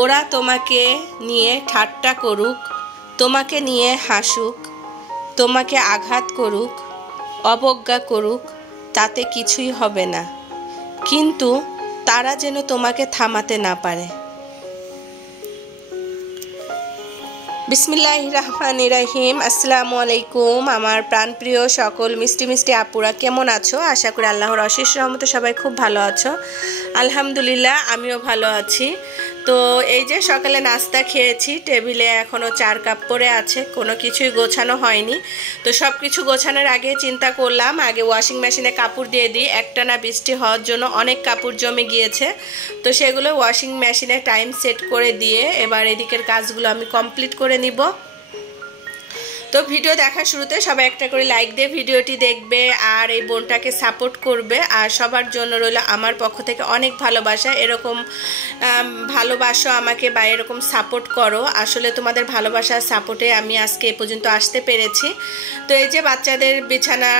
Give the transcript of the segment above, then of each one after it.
ওরা তোমাকে নিয়ে ঠাট্টা করুক, তোমাকে নিয়ে হাসুক, তোমাকে আঘাত করুক, অবজ্ঞা করুক, তাতে কিছুই হবে না, কিন্তু তারা যেন তোমাকে থামাতে না পারে। বিসমিল্লাহির রহমানির রহিম। আসসালামু আলাইকুম আমার প্রাণপ্রিয় সকল মিষ্টি মিষ্টি আপুরা, কেমন আছো? আশা করি আল্লাহর অশেষ রহমতে সবাই খুব ভালো আছো। আলহামদুলিল্লাহ আমিও ভালো আছি। তো এই যে সকালে নাস্তা খেয়েছি, টেবিলে এখনও 4 কাপ পড়ে আছে, কোনো কিছুই গোছানো হয়নি। তো সব কিছু গোছানোর আগে চিন্তা করলাম আগে ওয়াশিং মেশিনে কাপড় দিয়ে দিই। একটানা বৃষ্টি হওয়ার জন্য অনেক কাপড় জমে গিয়েছে, তো সেগুলো ওয়াশিং মেশিনে টাইম সেট করে দিয়ে এবার এদিকের কাজগুলো আমি কমপ্লিট করে নিব। তো ভিডিও দেখার শুরুতে সবাই একটা করে লাইক দিয়ে ভিডিওটি দেখবে আর এই বোনটাকে সাপোর্ট করবে। আর সবার জন্য রইল আমার পক্ষ থেকে অনেক ভালোবাসা। এরকম ভালোবাসো আমাকে বা এরকম সাপোর্ট করো। আসলে তোমাদের ভালোবাসা সাপোর্টে আমি আজকে এ পর্যন্ত আসতে পেরেছি। তো এই যে বাচ্চাদের বিছানা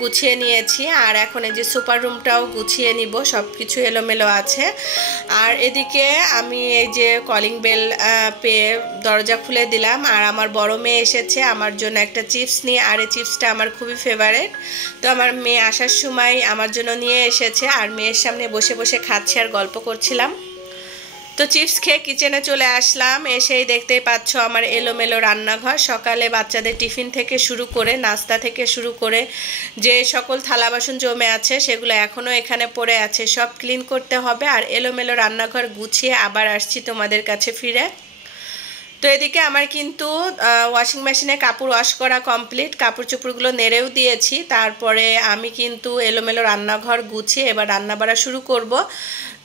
গুছিয়ে নিয়েছি, আর এখন এই যে সুপার রুমটাও গুছিয়ে নিব। সব কিছু এলোমেলো আছে। আর এদিকে আমি এই যে কলিং বেল পেয়ে দরজা খুলে দিলাম, আর আমার বড় মেয়ে এসেছে আমার জন্য একটা চিপস নিয়ে। আর এই চিপসটা আমার খুবই ফেভারিট। তো আমার মেয়ে আসার সময় আমার জন্য নিয়ে এসেছে, আর মেয়ের সামনে বসে বসে খাচ্ছি আর গল্প করছিলাম। তো চিপস খেয়ে কিচেনে চলে আসলাম। এসেই দেখতেই পাচ্ছ আমার এলোমেলো রান্নাঘর। সকালে বাচ্চাদের টিফিন থেকে শুরু করে নাস্তা থেকে শুরু করে যে সকল থালা বাসন জমে আছে সেগুলো এখনও এখানে পড়ে আছে, সব ক্লিন করতে হবে। আর এলোমেলো রান্নাঘর গুছিয়ে আবার আসছি তোমাদের কাছে ফিরে। তো এদিকে আমার কিন্তু ওয়াশিং মেশিনে কাপড় ওয়াশ করা কমপ্লিট, কাপড় চোপড়গুলো নেড়েও দিয়েছি। তারপরে আমি কিন্তু এলোমেলো রান্নাঘর গুছিয়ে এবার রান্না বাড়া শুরু করব।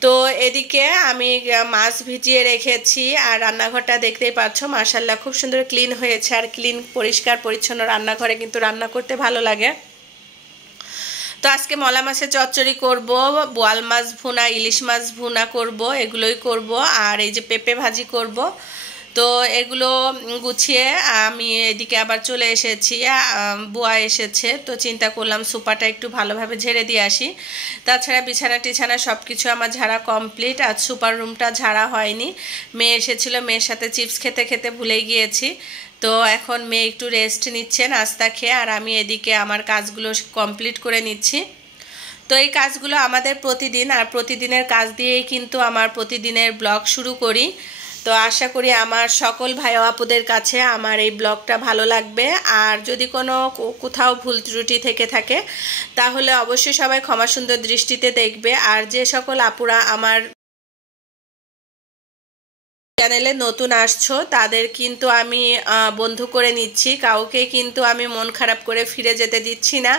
তো এদিকে আমি মাছ ভিজিয়ে রেখেছি, আর রান্নাঘরটা দেখতেই পাচ্ছ মাশাআল্লাহ খুব সুন্দর ক্লিন হয়েছে। আর ক্লিন পরিষ্কার পরিচ্ছন্ন রান্নাঘরে কিন্তু রান্না করতে ভালো লাগে। তো আজকে মলা মাছের চচ্চড়ি করব, বোয়াল মাছ ভুনা, ইলিশ মাছ ভুনা করব, এগুলোই করব। আর এই যে পেঁপে ভাজি করব। তো এগুলো গুছিয়ে আমি এদিকে আবার চলে এসেছি। বুয়া এসেছে, তো চিন্তা করলাম সোফাটা একটু ভালোভাবে ঝেড়ে দিয়ে আসি। তাছাড়া বিছানা টিছানা সব কিছু আমার ঝাড়া কমপ্লিট। আর সুপার রুমটা ঝাড়া হয়নি, মেয়ে এসেছিল, মেয়ের সাথে চিপস খেতে খেতে ভুলে গিয়েছি। তো এখন মেয়ে একটু রেস্ট নিচ্ছে নাস্তা খেয়ে, আর আমি এদিকে আমার কাজগুলো কমপ্লিট করে নিচ্ছি। তো এই কাজগুলো আমাদের প্রতিদিন, আর প্রতিদিনের কাজ দিয়েই কিন্তু আমার প্রতিদিনের ব্লগ শুরু করি। তো আশা করি আমার সকল ভাই আপুদের কাছে আমার এই ব্লগটা ভালো লাগবে। আর যদি কোনো কোথাও ভুল ত্রুটি থেকে থাকে তাহলে অবশ্যই সবাই ক্ষমা সুন্দর দৃষ্টিতে দেখবে। আর যে সকল আপুরা আমার চ্যানেলে নতুন আসছো তাদের কিন্তু আমি বন্ধু করে নিচ্ছি, কাউকে কিন্তু আমি মন খারাপ করে ফিরে যেতে দিচ্ছি না।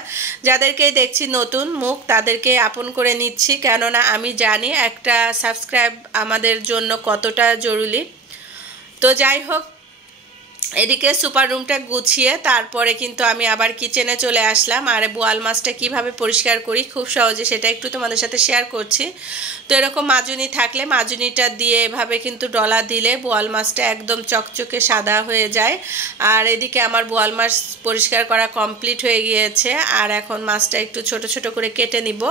যাদেরকেই দেখছি নতুন মুখ তাদেরকে আপন করে নিচ্ছি, কেননা আমি জানি একটা সাবস্ক্রাইব আমাদের জন্য কতটা জরুরি। তো যাই হোক, এদিকে সুপার রুমটা গুছিয়ে তারপরে কিন্তু আমি আবার কিচেনে চলে আসলাম। আর বোয়াল মাছটা কিভাবে পরিষ্কার করি খুব সহজে সেটা একটু তোমাদের সাথে শেয়ার করছি। তো এরকম মাজুনি থাকলে মাজুনিটা দিয়ে এভাবে কিন্তু ডলা দিলে বোয়াল মাছটা একদম চকচকে সাদা হয়ে যায়। আর এদিকে আমার বোয়াল মাছ পরিষ্কার করা কমপ্লিট হয়ে গিয়েছে, আর এখন মাছটা একটু ছোট ছোট করে কেটে নিব।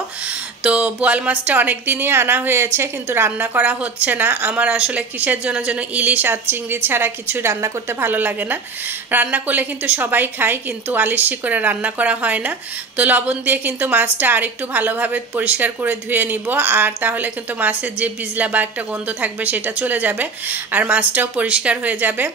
তো বোয়াল মাছটা অনেক দিনই আনা হয়েছে কিন্তু রান্না করা হচ্ছে না। আমার আসলে কিসের জন্য যেন ইলিশ আর চিংড়ি ছাড়া কিছু রান্না করতে ভালো লাগে না। রান্না করলে কিন্তু সবাই খায়, কিন্তু আলিশি করে রান্না করা হয় না। তো লবণ দিয়ে কিন্তু মাছটা আরেকটু ভালোভাবে পরিষ্কার করে ধুয়ে নিব, আর তাহলে কিন্তু মাছের যে বিজলা বা একটা গন্ধ থাকবে সেটা চলে যাবে, আর মাছটাও পরিষ্কার হয়ে যাবে।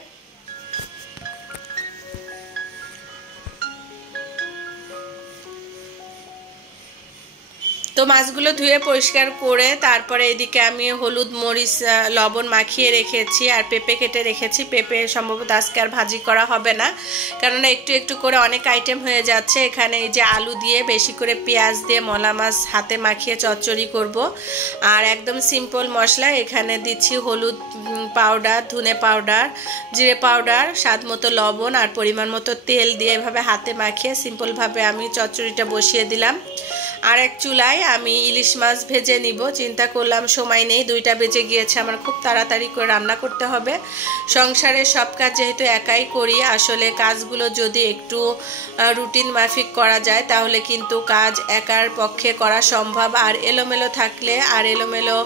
তো মাছগুলো ধুয়ে পরিষ্কার করে তারপরে এদিকে আমি হলুদ মরিচ লবণ মাখিয়ে রেখেছি, আর পেঁপে কেটে রেখেছি। পেঁপে সম্ভবত আজকে আর ভাজি করা হবে না, কেননা একটু একটু করে অনেক আইটেম হয়ে যাচ্ছে। এখানে এই যে আলু দিয়ে বেশি করে পেঁয়াজ দিয়ে মলা মাছ হাতে মাখিয়ে চচ্চড়ি করব। আর একদম সিম্পল মশলা এখানে দিচ্ছি হলুদ পাউডার, ধনে পাউডার, জিরে পাউডার, স্বাদ মতো লবণ আর পরিমাণ মতো তেল দিয়ে এভাবে হাতে মাখিয়ে সিম্পলভাবে আমি চচ্চড়িটা বসিয়ে দিলাম। আর এক চুলায় আমি ইলিশ মাছ ভেজে নিব। চিন্তা করলাম সময় নেই, 2টা বেজে গিয়েছে, আমার খুব তাড়াতাড়ি করে রান্না করতে হবে। সংসারের সব কাজ যেহেতু একাই করি, আসলে কাজগুলো যদি একটু রুটিন মাফিক করা যায় তাহলে কিন্তু কাজ একার পক্ষে করা সম্ভব। আর এলোমেলো থাকলে আর এলোমেলো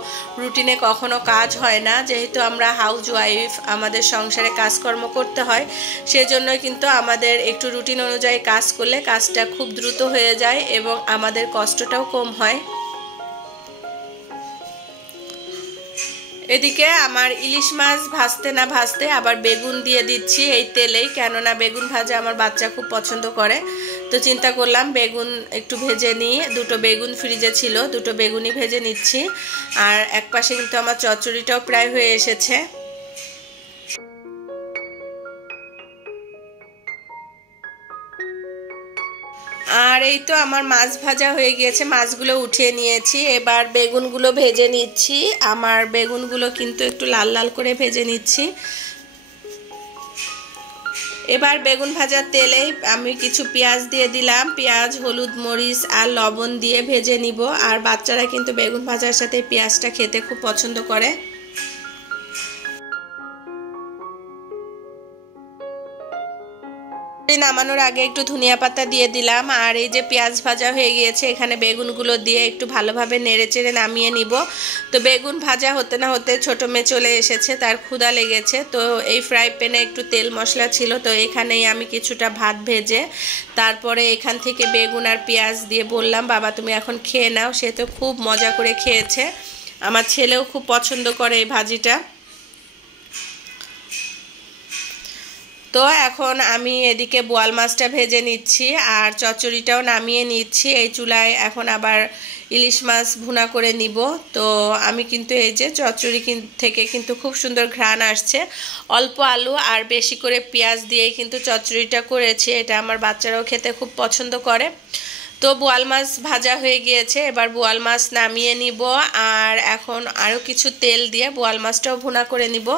রুটিনে কখনো কাজ হয় না। যেহেতু আমরা হাউস ওয়াইফ, আমাদের সংসারে কাজকর্ম করতে হয়, সেজন্য কিন্তু আমাদের একটু রুটিন অনুযায়ী কাজ করলে কাজটা খুব দ্রুত হয়ে যায় এবং আমাদের কষ্টটাও কম হয়। এদিকে আমার ইলিশ মাছ ভাজতে না ভাজতে আবার বেগুন দিয়ে দিচ্ছি এই তেলেই, কেননা বেগুন ভাজা আমার বাচ্চা খুব পছন্দ করে। তো চিন্তা করলাম বেগুন একটু ভেজে নিই। 2টো বেগুন ফ্রিজে ছিল, 2টো বেগুনই ভেজে নিচ্ছি। আর এক পাশে কিন্তু আমার চচ্চড়িটাও প্রায় হয়ে এসেছে। আর এই তো আমার মাছ ভাজা হয়ে গিয়েছে, মাছগুলো উঠিয়ে নিয়েছি। এবার বেগুনগুলো ভেজে নিচ্ছি। আমার বেগুনগুলো কিন্তু একটু লাল লাল করে ভেজে নিচ্ছি। এবার বেগুন ভাজার তেলেই আমি কিছু পেঁয়াজ দিয়ে দিলাম। পেঁয়াজ, হলুদ, মরিচ আর লবণ দিয়ে ভেজে নিব। আর বাচ্চারা কিন্তু বেগুন ভাজার সাথে পেঁয়াজটা খেতে খুব পছন্দ করে। নামানোর আগে একটু ধনিয়া পাতা দিয়ে দিলাম। আর এই যে পেঁয়াজ ভাজা হয়ে গিয়েছে, এখানে বেগুনগুলো দিয়ে একটু ভালোভাবে নেড়েচেড়ে নামিয়ে নিব। তো বেগুন ভাজা হতে না হতে ছোটো মেয়ে চলে এসেছে, তার ক্ষুধা লেগেছে। তো এই ফ্রাই প্যানে একটু তেল মশলা ছিল, তো এখানেই আমি কিছুটা ভাত ভেজে তারপরে এখান থেকে বেগুন আর পেঁয়াজ দিয়ে বললাম, বাবা তুমি এখন খেয়ে নাও। সে তো খুব মজা করে খেয়েছে, আমার ছেলেও খুব পছন্দ করে এই ভাজিটা। তো এখন আমি এদিকে বোয়াল মাছটা ভেজে নিচ্ছি আর চচ্চড়িটাও নামিয়ে নিচ্ছি। এই চুলায় এখন আবার ইলিশ মাছ ভুনা করে নিব। তো আমি কিন্তু এই যে চচ্চড়ি থেকে কিন্তু খুব সুন্দর ঘ্রাণ আসছে। অল্প আলু আর বেশি করে পেঁয়াজ দিয়ে কিন্তু চচ্চড়িটা করেছি, এটা আমার বাচ্চারাও খেতে খুব পছন্দ করে। তো বোয়াল মাছ ভাজা হয়ে গিয়েছে, এবার বোয়াল মাছ নামিয়ে নিব। আর এখন আরও কিছু তেল দিয়ে বোয়াল মাছটাও ভুনা করে নিব।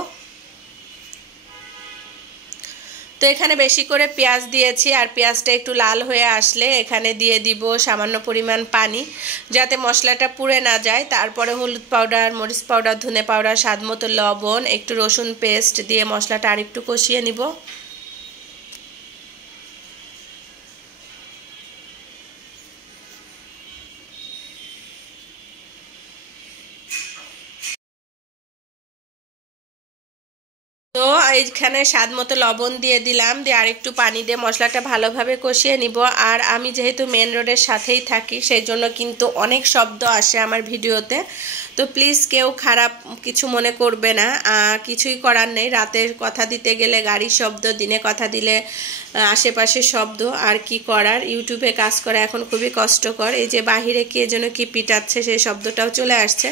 তো এখানে বেশি করে পেঁয়াজ দিয়েছি, আর পেঁয়াজটা একটু লাল হয়ে আসলে এখানে দিয়ে দিব সামান্য পরিমাণ পানি, যাতে মশলাটা পুড়ে না যায়। তারপরে হলুদ পাউডার, মরিচ পাউডার, ধনে পাউডার, স্বাদমতো লবণ, একটু রসুন পেস্ট দিয়ে মশলাটা আরেকটু কষিয়ে নিব। তো এইখানে স্বাদ মতো লবণ দিয়ে দিলাম, দিয়ে আরেকটু পানি দিয়ে মশলাটা ভালোভাবে কষিয়ে নিব। আর আমি যেহেতু মেন রোডের সাথেই থাকি, সেই জন্য কিন্তু অনেক শব্দ আসে আমার ভিডিওতে। তো প্লিজ কেউ খারাপ কিছু মনে করবে না, কিছুই করার নেই। রাতের কথা দিতে গেলে গাড়ির শব্দ, দিনে কথা দিলে আশেপাশে শব্দ, আর কি করার। ইউটিউবে কাজ করা এখন খুবই কষ্টকর। এই যে বাহিরে কে যেন কি পিটাচ্ছে, সেই শব্দটাও চলে আসছে।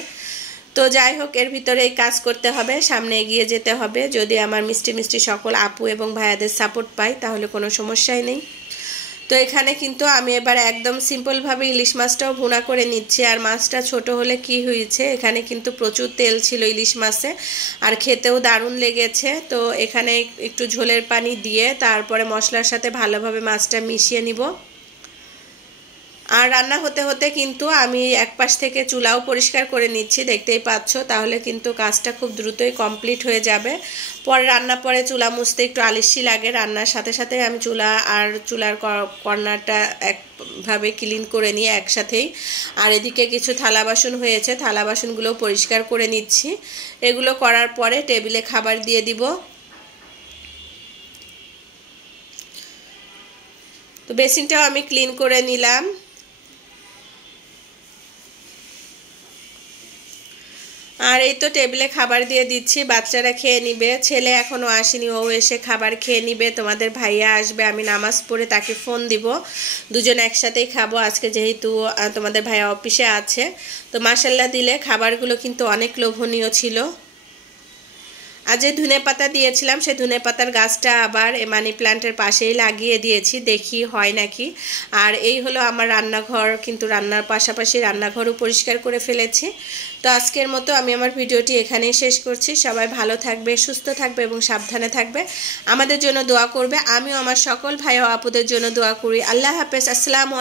তো যাই হোক, এর ভিতরেই কাজ করতে হবে, সামনে এগিয়ে যেতে হবে। যদি আমার মিষ্টি মিষ্টি সকল আপু এবং ভাইয়াদের সাপোর্ট পাই তাহলে কোনো সমস্যাই নেই। তো এখানে কিন্তু আমি এবার একদম সিম্পলভাবে ইলিশ মাছটাও ভুনা করে নিচ্ছি। আর মাছটা ছোট হলে কি হয়েছে, এখানে কিন্তু প্রচুর তেল ছিল ইলিশ মাছে, আর খেতেও দারুণ লেগেছে। তো এখানে একটু ঝোলের পানি দিয়ে তারপরে মশলার সাথে ভালোভাবে মাছটা মিশিয়ে নিব। আর রান্না হতে হতে কিন্তু আমি এক পাশ থেকে চুলাও পরিষ্কার করে নিচ্ছি, দেখতেই পাচ্ছ। তাহলে কিন্তু কাজটা খুব দ্রুতই কমপ্লিট হয়ে যাবে। পরে রান্না পরে চুলা মুছতে একটু আলস্যি লাগে, রান্নার সাথে সাথে আমি চুলা আর চুলার কর্নারটা একভাবে ক্লিন করে নিয়ে একসাথেই। আর এদিকে কিছু থালা বাসন হয়েছে, থালা বাসনগুলো পরিষ্কার করে নিচ্ছি। এগুলো করার পরে টেবিলে খাবার দিয়ে দিব। তো বেসিনটাও আমি ক্লিন করে নিলাম। আর এই তো টেবিলে খাবার দিয়ে দিচ্ছি, বাচ্চারা খেয়ে নিবে। ছেলে এখনো আসেনি, ও এসে খাবার খেয়ে নিবে। তোমাদের ভাইয়া আসবে, আমি নামাজ পড়ে তাকে ফোন দিব, দুজন একসাথেই খাবো আজকে, যেহেতু তোমাদের ভাইয়া অফিসে আছে। তো মাশাল্লাহ দিলে খাবারগুলো কিন্তু অনেক লোভনীয় ছিল। আর যে ধনে পাতা দিয়েছিলাম, সেই ধনে পাতার গাছটা আবার মানি প্ল্যান্টের পাশেই লাগিয়ে দিয়েছি, দেখি হয় নাকি। আর এই হলো আমার রান্নাঘর, কিন্তু রান্নার পাশাপাশি রান্নাঘরও পরিষ্কার করে ফেলেছি। তো আজকের মতো আমি আমার ভিডিওটি এখানেই শেষ করছি। সবাই ভালো থাকবে, সুস্থ থাকবে এবং সাবধানে থাকবে। আমাদের জন্য দোয়া করবে। আমিও আমার সকল ভাই ও আপুদের জন্য দোয়া করি। আল্লাহ হাফেজ। আসসালামু আলাইকুম।